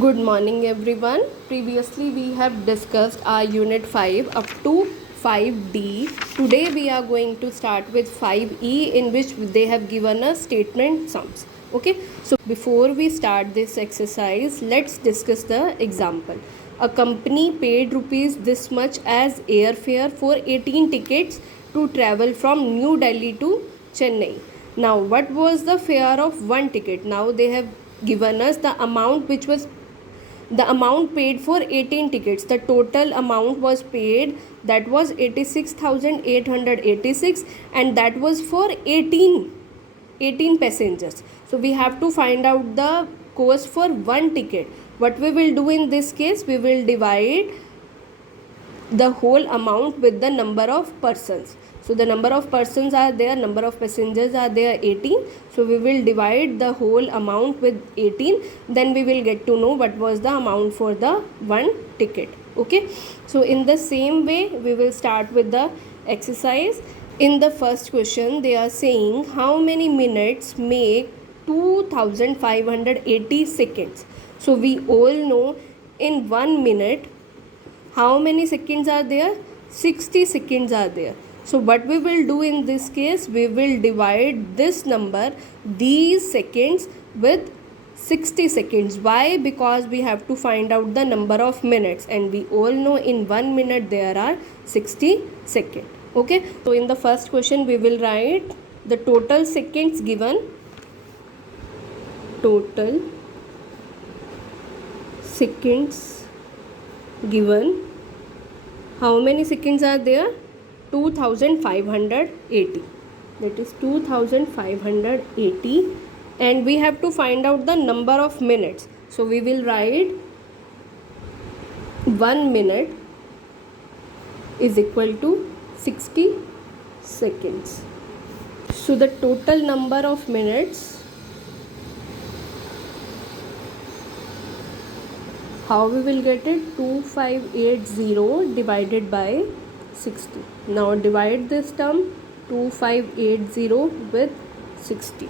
Good morning everyone. Previously we have discussed our unit 5 up to 5D. Today we are going to start with 5E, in which they have given us statement sums. Okay, so before we start this exercise, let's discuss the example. A company paid rupees this much as airfare for 18 tickets to travel from New Delhi to Chennai. Now what was the fare of one ticket? Now they have given us the amount which was the amount paid for 18 tickets. The total amount was paid, that was 86,886, and that was for 18 passengers. So we have to find out the cost for one ticket. What we will do in this case, we will divide the whole amount with the number of persons. So the number of persons are there, number of passengers are there 18. So we will divide the whole amount with 18. Then we will get to know what was the amount for the one ticket. Okay. So in the same way, we will start with the exercise. In the first question, they are saying how many minutes make 2580 seconds. So we all know in 1 minute how many seconds are there? 60 seconds are there. So what we will do in this case, we will divide this number, these seconds, with 60 seconds. Why? Because we have to find out the number of minutes, and we all know in 1 minute there are 60 seconds. Okay, so in the first question we will write the total seconds given. Total seconds given. How many seconds are there? 2580. That is 2580. And we have to find out the number of minutes. So we will write 1 minute is equal to 60 seconds. So the total number of minutes, how we will get it? 2580 divided by 60. Now divide this term 2580 with 60.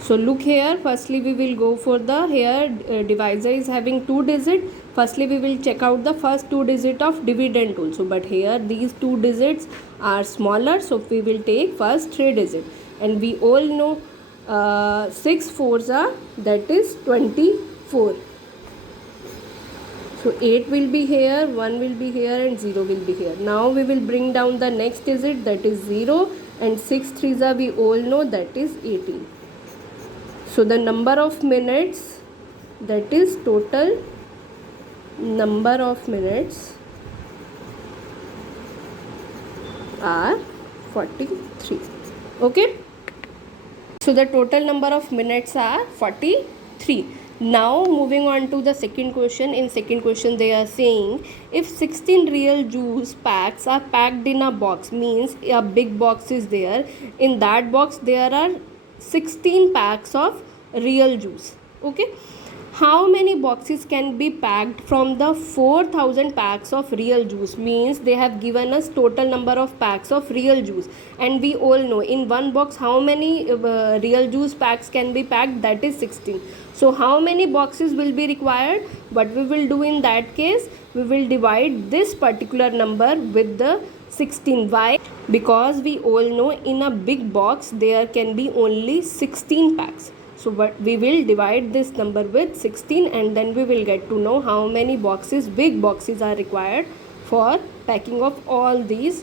So look here, firstly we will go for the, here divisor is having 2 digits. Firstly we will check out the first 2 digits of dividend also, but here these 2 digits are smaller, so we will take first 3 digits. And we all know 6 fours are, that is 24. So 8 will be here, 1 will be here, and 0 will be here. Now we will bring down the next digit, that is 0, and 6 threes are, we all know, that is 18. So the number of minutes, that is total number of minutes, are 43. Okay. So the total number of minutes are 43. Now moving on to the second question. In second question they are saying if 16 real juice packs are packed in a box, means a big box is there, in that box there are 16 packs of real juice. Okay, how many boxes can be packed from the 4000 packs of real juice? Means they have given us total number of packs of real juice, and we all know in one box how many real juice packs can be packed, that is 16. So how many boxes will be required? What we will do in that case, we will divide this particular number with the 16. Why? Because we all know in a big box there can be only 16 packs. So but we will divide this number with 16, and then we will get to know how many boxes, big boxes, are required for packing of all these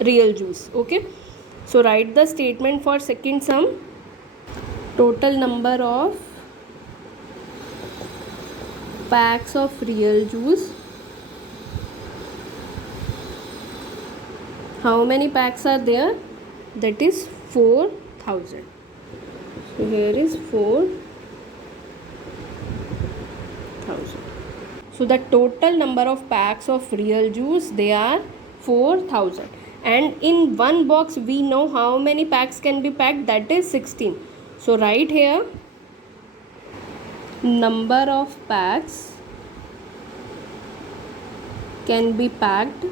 real juice. Okay, so write the statement for second sum. Total number of packs of real juice. How many packs are there? That is 4000. So here is 4000. So the total number of packs of real juice, they are 4000. And in one box we know how many packs can be packed, that is 16. So write here number of packs can be packed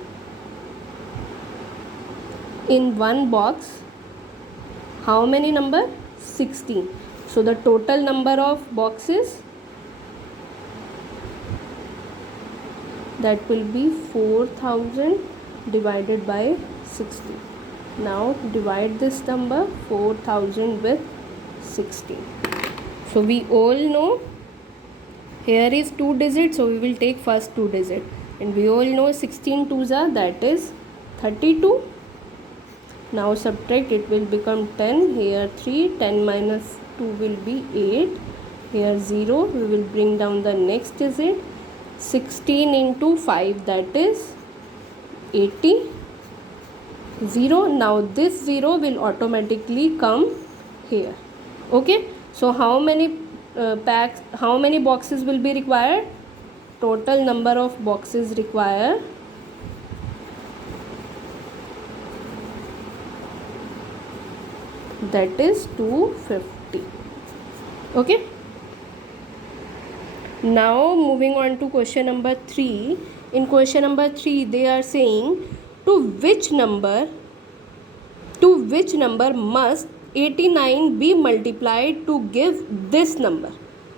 in one box. How many number? 16. So the total number of boxes that will be 4000 divided by 60. Now divide this number 4000 with 60. So we all know here is 2 digits, so we will take first 2 digit, and we all know 16 twos are, that is 32. Now subtract, it will become 10, here 3, 10 minus 2 will be 8, here 0, we will bring down the next digit, 16 into 5, that is 80, 0. Now this 0 will automatically come here. Okay, so how many packs, how many boxes will be required? Total number of boxes required that is 250. Okay, now moving on to question number 3. In question number 3 they are saying to which number must 89 be multiplied to give this number.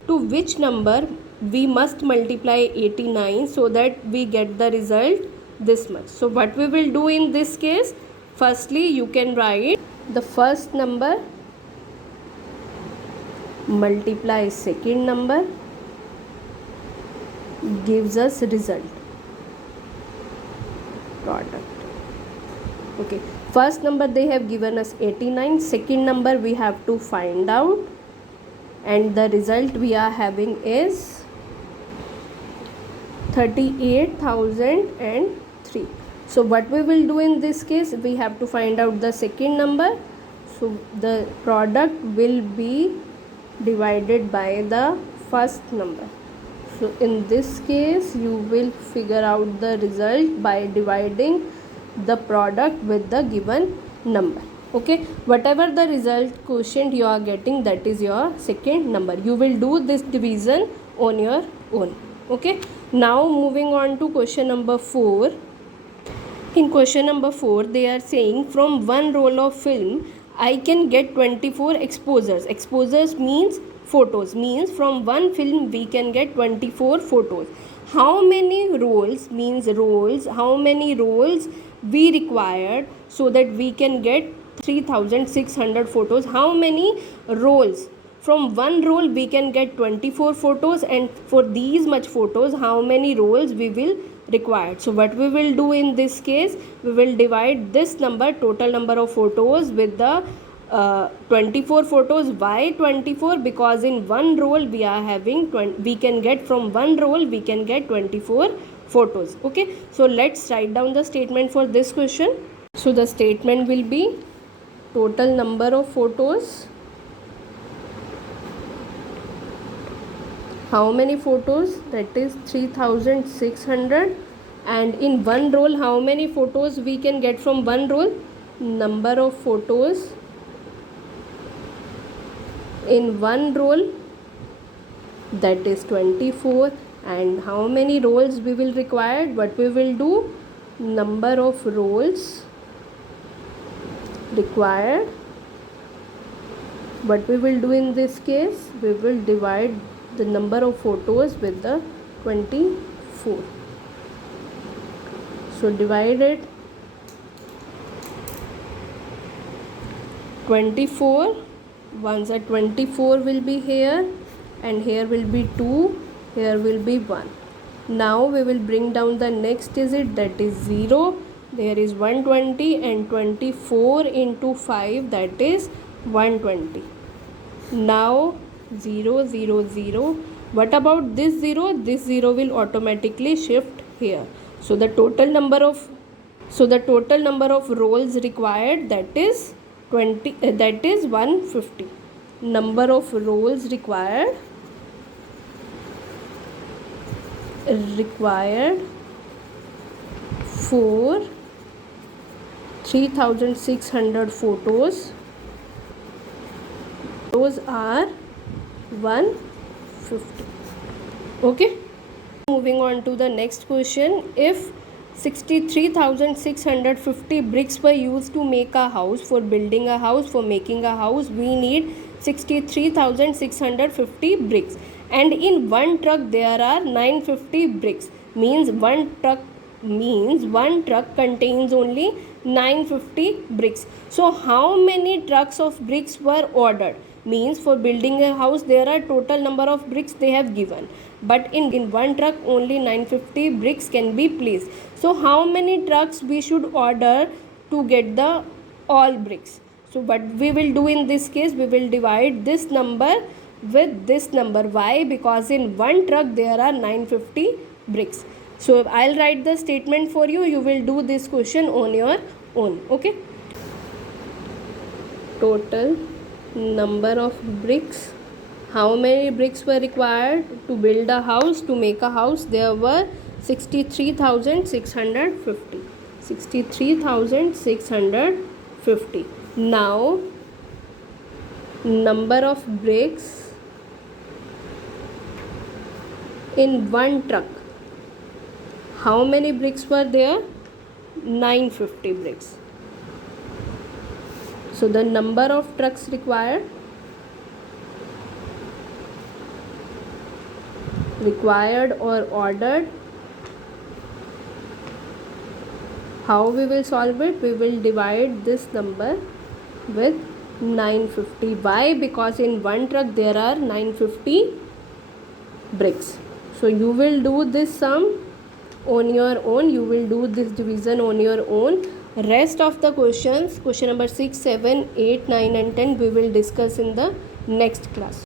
To which number we must multiply 89 so that we get the result this much. So what we will do in this case, firstly you can write the first number multiply second number gives us result, product. Okay, first number they have given us 89, second number we have to find out, and the result we are having is 38,003. So what we will do in this case, we have to find out the second number, so the product will be divided by the first number. So in this case you will figure out the result by dividing the product with the given number. Okay, whatever the result quotient you are getting, that is your second number. You will do this division on your own. Okay, now moving on to question number 4. In question number 4 they are saying from one roll of film I can get 24 exposures. Exposures means photos, means from one film we can get 24 photos. How many rolls means rolls, how many rolls we required so that we can get 3600 photos. How many rolls? From one roll we can get 24 photos, and for these much photos how many rolls we will require. So what we will do in this case, we will divide this number, total number of photos, with the 24 photos. Why 24? Because in one roll we are having we can get, from one roll we can get 24 photos. Okay, so let's write down the statement for this question. So the statement will be total number of photos, how many photos, that is 3600, and in one roll how many photos we can get from one roll, number of photos in one roll, that is 24, and how many rolls we will require, what we will do, number of rolls required. What we will do in this case, we will divide the number of photos with the 24. So divided 24, once a 24 will be here, and here will be 2, here will be 1. Now we will bring down the next digit, that is 0, there is 120, and 24 into 5, that is 120. Now 0 0 0. What about this 0? This 0 will automatically shift here. So the total number of rolls required, that is 150. Number of rolls required for 3600 photos. Those are 150. Okay, moving on to the next question. If 63,650 bricks were used to make a house, for building a house, for making a house, we need 63,650 bricks, and in one truck there are 950 bricks. means one truck contains only 950 bricks. So how many trucks of bricks were ordered? Means for building a house there are total number of bricks they have given, but in one truck only 950 bricks can be placed. So how many trucks we should order to get the all bricks? So what we will do in this case, we will divide this number with this number. Why? Because in one truck there are 950 bricks. So I'll write the statement for you. You will do this question on your own. Okay. Total number of bricks. How many bricks were required to build a house, to make a house? There were 63,650. 63,650. Now number of bricks in one truck. How many bricks were there? 950 bricks. So the number of trucks required or ordered. How we will solve it? We will divide this number with 950. Why? Because in one truck there are 950 bricks. So you will do this sum on your own. You will do this division on your own. Rest of the questions, question number 6, 7, 8, 9 and 10, we will discuss in the next class.